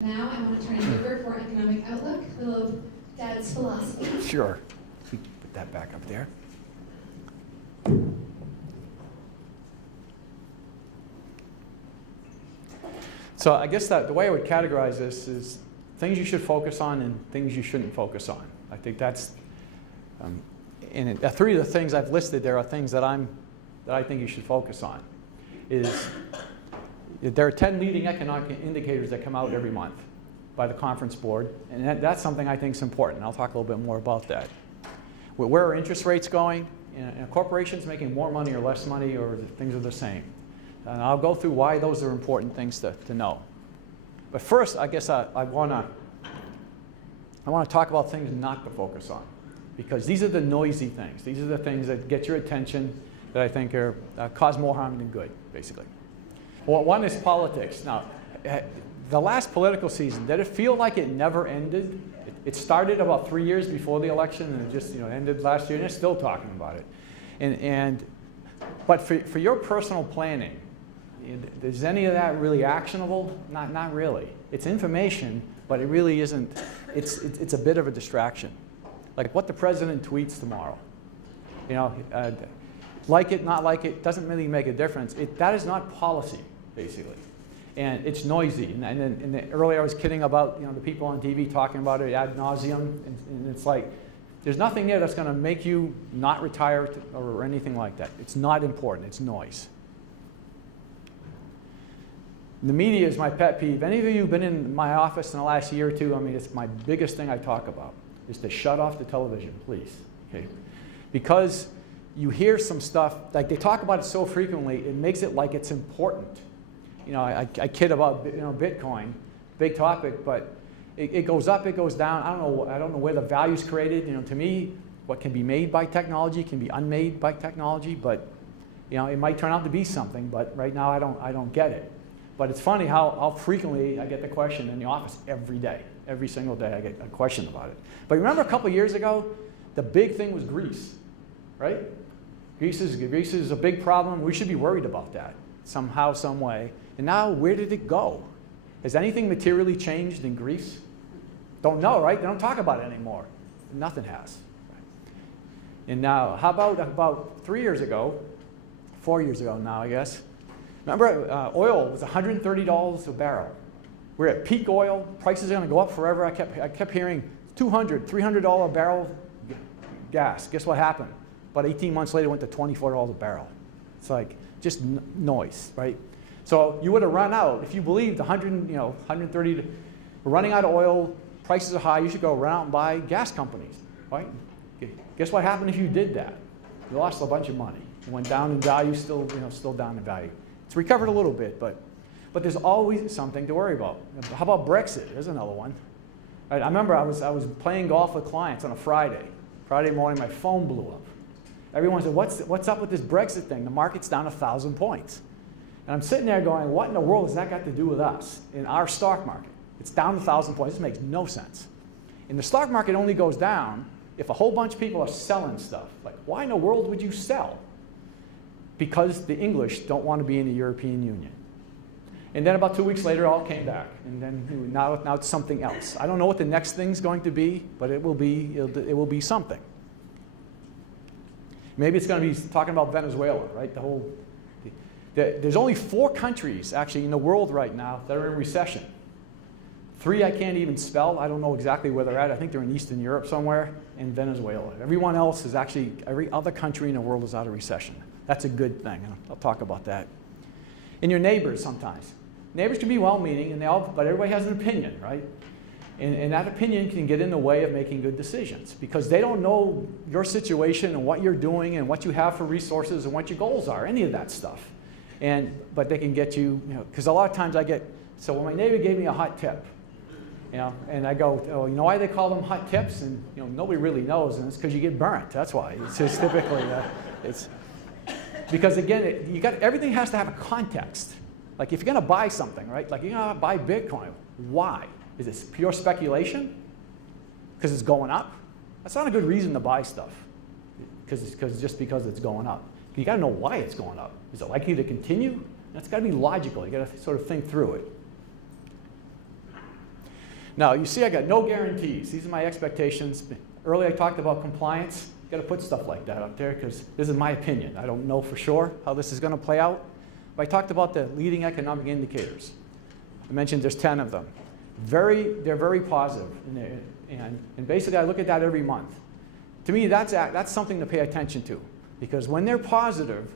Now I want to turn it over for economic outlook, a little of Dad's philosophy. Sure. Put that back up there. So I guess that the way I would categorize this is things you should focus on and things you shouldn't focus on. I think that's, and three of the things I've listed there are things that I think you should focus on. There are 10 leading economic indicators that come out every month by the conference board, and that's something I think is important. I'll talk a little bit more about that. Where are interest rates going? And corporations making more money or less money, or things are the same. And I'll go through why those are important things to know. But first, I guess I want to talk about things not to focus on, because these are the noisy things. These are the things that get your attention that I think are cause more harm than good, basically. Well, one is politics. Now, the last political season, did it feel like it never ended? It started about 3 years before the election, and it just ended last year, and they're still talking about it. But for your personal planning, is any of that really actionable? Not really. It's information, but it really isn't. It's a bit of a distraction. Like what the president tweets tomorrow. Like it, not like it, doesn't really make a difference. That is not policy, basically. And it's noisy. And earlier I was kidding about the people on TV talking about it ad nauseum. And it's like, there's nothing there that's going to make you not retire or anything like that. It's not important. It's noise. The media is my pet peeve. Any of you who've been in my office in the last year or two, it's my biggest thing I talk about, is to shut off the television, please. Okay? Because you hear some stuff, like they talk about it so frequently, it makes it like it's important. I kid about Bitcoin, big topic, but it goes up, it goes down. I don't know where the value's created. To me, what can be made by technology can be unmade by technology, but it might turn out to be something. But right now, I don't get it. But it's funny how frequently I get the question in the office every day. Every single day I get a question about it. But remember a couple years ago, the big thing was Greece, right? Greece is a big problem. We should be worried about that somehow, some way. And now, where did it go? Has anything materially changed in Greece? Don't know, right? They don't talk about it anymore. Nothing has. And now, how about 3 years ago, 4 years ago now, I guess. Remember, oil was $130 a barrel. We're at peak oil. Prices are going to go up forever. I kept hearing $200, $300 a barrel gas. Guess what happened? About 18 months later, it went to $24 a barrel. It's like just noise, right? So you would have run out if you believed 130. We're running out of oil. Prices are high. You should go run out and buy gas companies, right? Guess what happened if you did that? You lost a bunch of money. It went down in value, still down in value. It's recovered a little bit, but there's always something to worry about. How about Brexit? There's another one. Right, I remember I was playing golf with clients on a Friday. Friday morning, my phone blew up. Everyone said, what's up with this Brexit thing? The market's down 1,000 points. And I'm sitting there going, what in the world has that got to do with us in our stock market? It's down 1,000 points. This makes no sense. And the stock market only goes down if a whole bunch of people are selling stuff. Like, why in the world would you sell? Because the English don't want to be in the European Union. And then about 2 weeks later, it all came back. And then now it's something else. I don't know what the next thing's going to be, but it will be something. Maybe it's going to be talking about Venezuela, right? There's only 4 countries, actually, in the world right now that are in recession. 3 I can't even spell. I don't know exactly where they're at. I think they're in Eastern Europe somewhere, and Venezuela. Everyone else is actually, every other country in the world is out of recession. That's a good thing. I'll talk about that. And your neighbors sometimes. Neighbors can be well-meaning, but everybody has an opinion, right? And that opinion can get in the way of making good decisions because they don't know your situation and what you're doing and what you have for resources and what your goals are, any of that stuff. But they can get you, because a lot of times so when my neighbor gave me a hot tip, and I go, oh, why they call them hot tips? And nobody really knows, and it's because you get burnt. That's why. It's just typically, it's because again, everything has to have a context. Like if you're going to buy something, right? Like you're going to buy Bitcoin. Why? Is this pure speculation? Because it's going up? That's not a good reason to buy stuff. Just because it's going up. You got to know why it's going up. Is it likely to continue? That's got to be logical. You got to sort of think through it. Now, you see I got no guarantees. These are my expectations. Earlier I talked about compliance. Got to put stuff like that up there because this is my opinion. I don't know for sure how this is going to play out. But I talked about the leading economic indicators. I mentioned there's 10 of them. They're very positive. And basically I look at that every month. To me, that's something to pay attention to. Because when they're positive,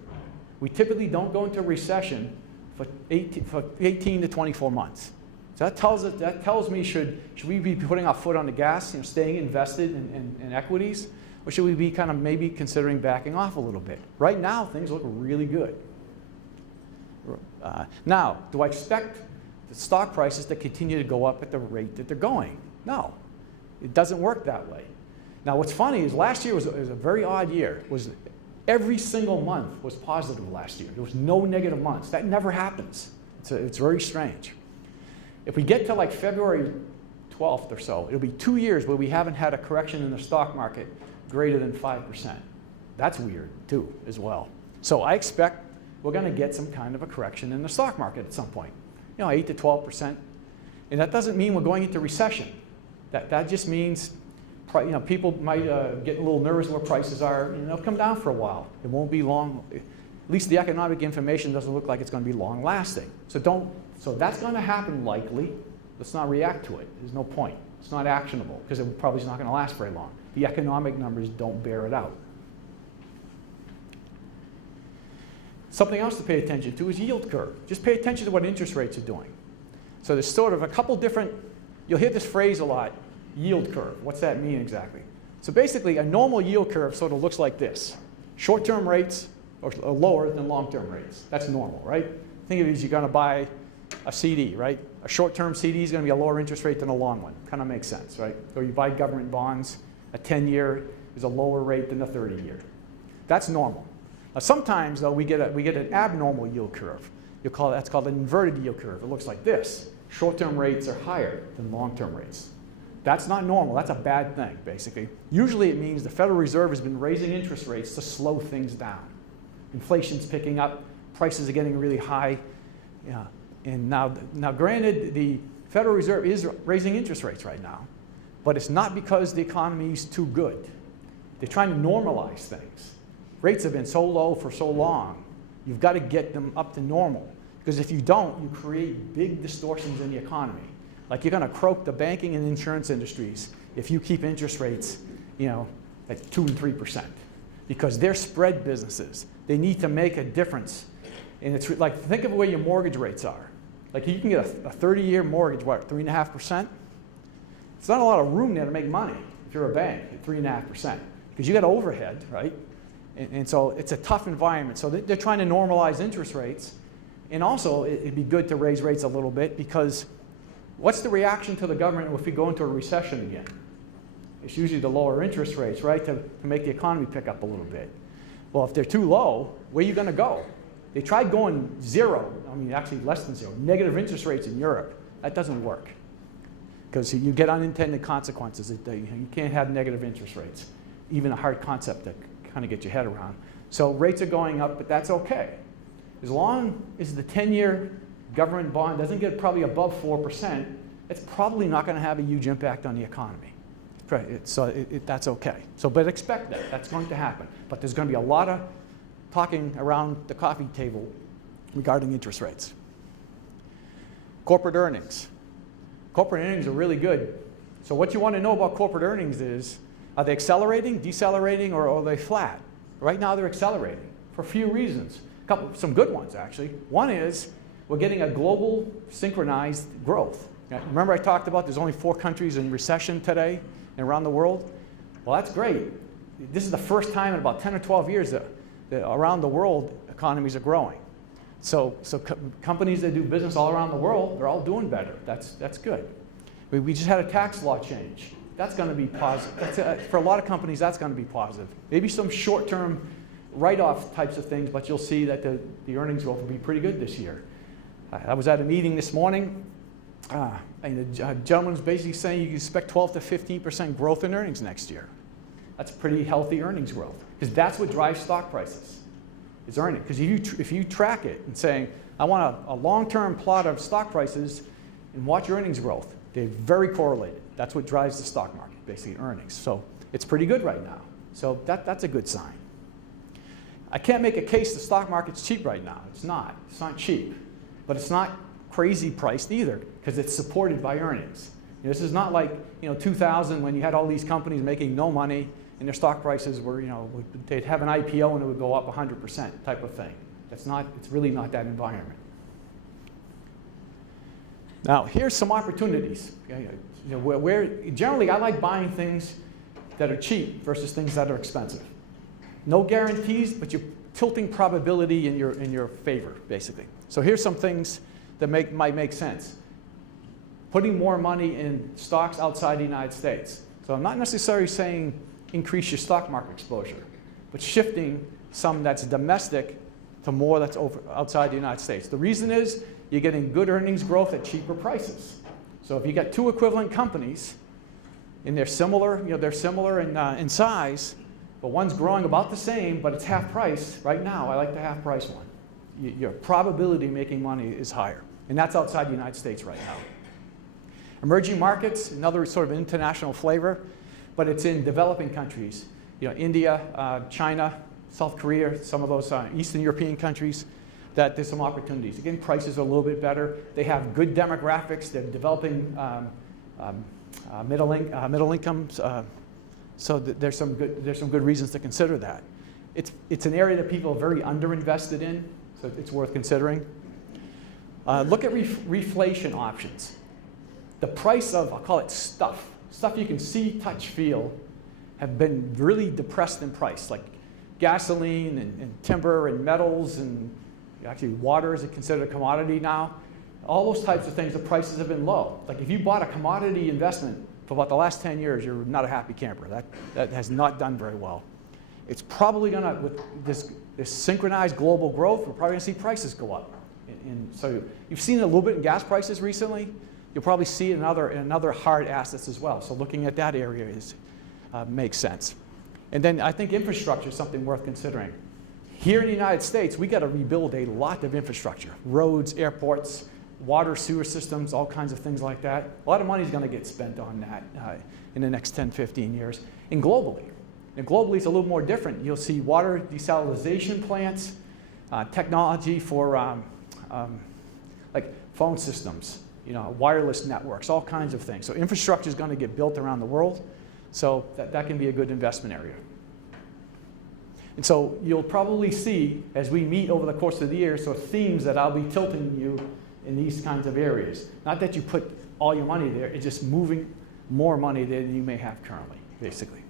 we typically don't go into recession for 18 to 24 months. So that tells me should we be putting our foot on the gas, staying invested in equities, or should we be kind of maybe considering backing off a little bit? Right now, things look really good. Now, do I expect the stock prices to continue to go up at the rate that they're going? No, it doesn't work that way. Now, what's funny is last year was a very odd year. Every single month was positive last year. There was no negative months. That never happens. It's very strange. If we get to like February 12th or so, it'll be 2 years where we haven't had a correction in the stock market greater than 5%. That's weird too, as well. So I expect we're going to get some kind of a correction in the stock market at some point. 8 to 12%. And that doesn't mean we're going into recession. That just means people might get a little nervous where prices are, and they'll come down for a while. It won't be long. At least the economic information doesn't look like it's going to be long lasting. So that's going to happen likely. Let's not react to it. There's no point. It's not actionable because it probably is not going to last very long. The economic numbers don't bear it out. Something else to pay attention to is yield curve. Just pay attention to what interest rates are doing. So there's sort of a couple different, you'll hear this phrase a lot, yield curve. What's that mean exactly? So basically a normal yield curve sort of looks like this. Short-term rates are lower than long-term rates. That's normal, right? Think of it as you're going to buy a CD, right? A short-term CD is going to be a lower interest rate than a long one. Kind of makes sense, right? Or you buy government bonds, a 10-year is a lower rate than a 30-year. That's normal. Now sometimes, though, we get an abnormal yield curve. That's called an inverted yield curve. It looks like this. Short-term rates are higher than long-term rates. That's not normal. That's a bad thing, basically. Usually it means the Federal Reserve has been raising interest rates to slow things down. Inflation's picking up. Prices are getting really high. And now granted, the Federal Reserve is raising interest rates right now. But it's not because the economy is too good. They're trying to normalize things. Rates have been so low for so long. You've got to get them up to normal. Because if you don't, you create big distortions in the economy. Like you're going to croak the banking and insurance industries if you keep interest rates, at 2 and 3%. Because they're spread businesses. They need to make a difference. And it's like, think of the way your mortgage rates are. Like you can get a 30-year mortgage, 3.5%? It's not a lot of room there to make money if you're a bank at 3.5%. Because you got overhead, right? And so it's a tough environment. So they're trying to normalize interest rates. And also, it'd be good to raise rates a little bit because what's the reaction to the government if we go into a recession again? It's usually the lower interest rates, right, to make the economy pick up a little bit. Well, if they're too low, where are you going to go? They tried going zero, actually less than zero, negative interest rates in Europe. That doesn't work because you get unintended consequences. You can't have negative interest rates, even a hard concept to kind of get your head around. So rates are going up, but that's okay. As long as the 10-year government bond doesn't get probably above 4%, it's probably not going to have a huge impact on the economy. That's okay. But expect that. That's going to happen. But there's going to be a lot of talking around the coffee table regarding interest rates. Corporate earnings. Corporate earnings are really good. So what you want to know about corporate earnings is, are they accelerating, decelerating, or are they flat? Right now they're accelerating for a few reasons. Some good ones, actually. One is we're getting a global synchronized growth. Remember I talked about there's only 4 countries in recession today and around the world? Well, that's great. This is the first time in about 10 or 12 years that around the world economies are growing. So companies that do business all around the world, they're all doing better. That's good. We just had a tax law change. That's going to be positive. For a lot of companies, that's going to be positive. Maybe some short-term write-off types of things, but you'll see that the earnings growth will be pretty good this year. I was at a meeting this morning, and the gentleman was basically saying you can expect 12 to 15% growth in earnings next year. That's pretty healthy earnings growth, because that's what drives stock prices, is earning. Because if you track it and saying, I want a long-term plot of stock prices and watch earnings growth, They're very correlated. That's what drives the stock market, basically earnings. So it's pretty good right now. So that's a good sign. I can't make a case the stock market's cheap right now. It's not. It's not cheap. But it's not crazy priced either because it's supported by earnings. This is not like 2000 when you had all these companies making no money and their stock prices were, they'd have an IPO and it would go up 100% type of thing. It's really not that environment. Now, here's some opportunities. Where generally I like buying things that are cheap versus things that are expensive. No guarantees, but you're tilting probability in your favor, basically. So here's some things that might make sense. Putting more money in stocks outside the United States. So I'm not necessarily saying increase your stock market exposure, but shifting some that's domestic to more that's outside the United States. The reason is you're getting good earnings growth at cheaper prices. So if you got two equivalent companies, and they're similar, in size, but one's growing about the same, but it's half price. Right now, I like the half price one. Your probability of making money is higher, and that's outside the United States right now. Emerging markets, another sort of international flavor, but it's in developing countries. India, China, South Korea, some of those Eastern European countries, that there's some opportunities. Again, prices are a little bit better. They have good demographics. They're developing middle incomes. So there's some good reasons to consider that. It's an area that people are very underinvested in, so it's worth considering. Look at reflation options. The price of, I'll call it stuff you can see, touch, feel, have been really depressed in price, like gasoline and timber and metals and actually water is considered a commodity now. All those types of things, the prices have been low. Like if you bought a commodity investment for about the last 10 years, you're not a happy camper. That has not done very well. It's probably going to, with this synchronized global growth, we're probably going to see prices go up. So you've seen it a little bit in gas prices recently. You'll probably see it in other hard assets as well. So looking at that area makes sense. And then I think infrastructure is something worth considering. Here in the United States, we got to rebuild a lot of infrastructure. Roads, airports, water, sewer systems, all kinds of things like that. A lot of money is going to get spent on that in the next 10, 15 years. And globally. And globally, it's a little more different. You'll see water desalination plants, technology for like phone systems, wireless networks, all kinds of things. So infrastructure is going to get built around the world. So that can be a good investment area. And so you'll probably see, as we meet over the course of the year, so themes that I'll be tilting you in these kinds of areas. Not that you put all your money there, it's just moving more money there than you may have currently, basically.